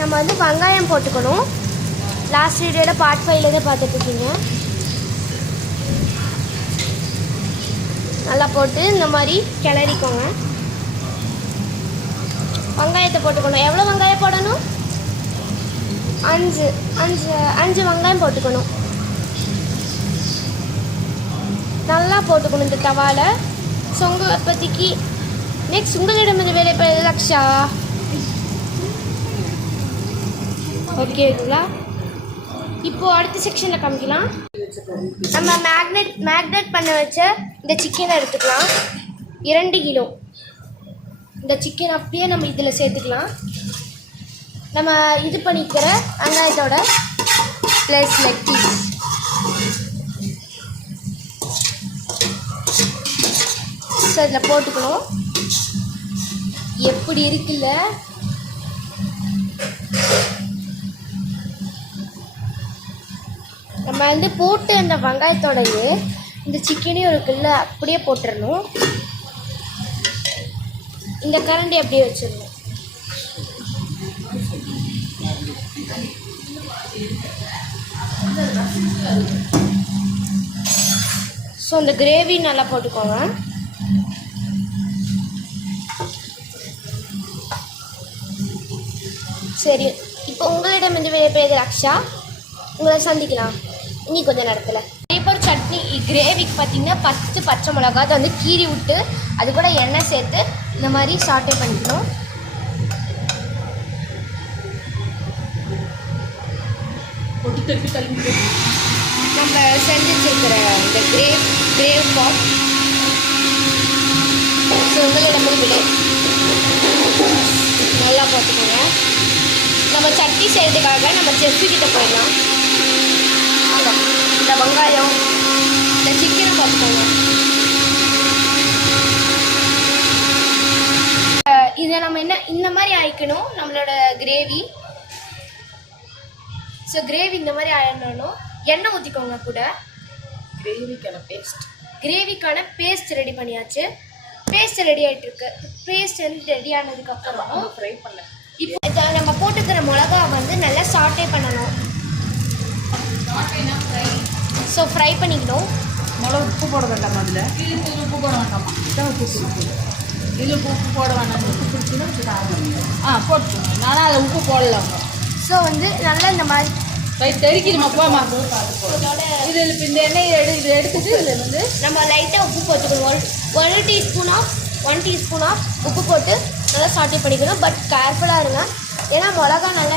நம்ம வந்து வெங்காயம் போட்டுக்கணும். லாஸ்ட் வீடியோட பார்ட் 5ல தான் பார்த்துட்ருக்கீங்க. நல்லா போட்டு இந்த மாதிரி கிளறிக்கோங்க. வெங்காயத்தை போட்டுக்கணும். எவ்வளோ வெங்காயம் போடணும்? 5 வெங்காயம் போட்டுக்கணும். நல்லா போட்டுக்கணும் இந்த தவால. ஸோ உங்களை பற்றிக்கு நெக்ஸ்ட் உங்களிடம் இந்த வேலை இப்போ லக்ஷா ஓகேங்களா? இப்போது அடுத்த செக்ஷனில் காமிக்கலாம். நம்ம மேக்னேட் பண்ண வச்ச இந்த சிக்கனை எடுத்துக்கலாம். 2 கிலோ இந்த சிக்கன் அப்படியே நம்ம இதில் சேர்த்துக்கலாம். நம்ம இது பண்ணிக்கிற வெங்காயத்தோட ப்ளஸ் லெக் பீஸ் ஸோ இதில் போட்டுக்கணும். எப்படி இருக்குல்ல? நம்ம வந்து போட்டு அந்த வெங்காயத்தோடையே இந்த சிக்கனையும் இருக்குல்ல அப்படியே போட்டுடணும். இந்த கரண்டி அப்படியே வச்சிடணும். ஸோ இந்த கிரேவி நல்லா போட்டுக்கோங்க. சரி, இப்போ உங்களிடம் இந்த பேர் அக்ஷா. உங்களை சந்திக்கலாம் இன்னி கொஞ்சம் நேரத்தில். பேப்பர் சட்னி கிரேவிக்கு பார்த்தீங்கன்னா 10 பச்சை மிளகா அதை வந்து கீறி விட்டு அது கூட எண்ணெய் சேர்த்து இந்த மாதிரி சாட்டே பண்ணிக்கணும். நம்ம செஞ்சு வச்சுருக்கிற இந்த கிரேவ் பாட் ஸோ உங்களிடம் நல்லா பார்த்துக்கோங்க. நம்ம சட்னி செய்கிறதுக்காக நம்ம செஃப்பு கிட்ட போயிடலாம். இந்த வெங்காயம் இந்த சிக்கனை பார்த்துக்கோங்க. இதை நம்ம இந்த மாதிரி ஆயிக்கணும் நம்மளோட கிரேவி. ஸோ கிரேவி இந்த மாதிரி ஆயிடணும். எண்ணெய் ஊற்றிக்கோங்க. கூட கிரேவிக்கான பேஸ்ட் ரெடி பண்ணியாச்சு. பேஸ்ட் ரெடி ஆகிட்டு இருக்கு. பேஸ்ட் வந்து ரெடி ஆனதுக்கப்புறம் ஃப்ரை பண்ண இப்போ இதை நம்ம போட்டுக்கிற மிளகா வந்து நல்லா சாட்டே பண்ணணும். ஸோ ஃப்ரை பண்ணிக்கணும். மிளகு உப்பு போட வேண்டாம். அதில் உப்பு போட வேண்டாமா? உப்பு இதில் உப்பு போட வேண்டாம். உப்பு பிடிச்சின்னா போட்டுக்கோங்க. நானும் அதை உப்பு போடலாம். ஸோ வந்து நல்லா இந்த மாதிரி தெரிக்கணுமா? போமா இதில் இப்போ இந்த எண்ணெய் இதை எடுத்துட்டு இதில் வந்து நம்ம லைட்டாக உப்பு போட்டுக்கணும். 1 டீஸ்பூன் ஆஃப் உப்பு போட்டு நல்லா சாட்டே பண்ணிக்கணும். பட் கேர்ஃபுல்லாக இருங்க, ஏன்னா மிளகா நல்லா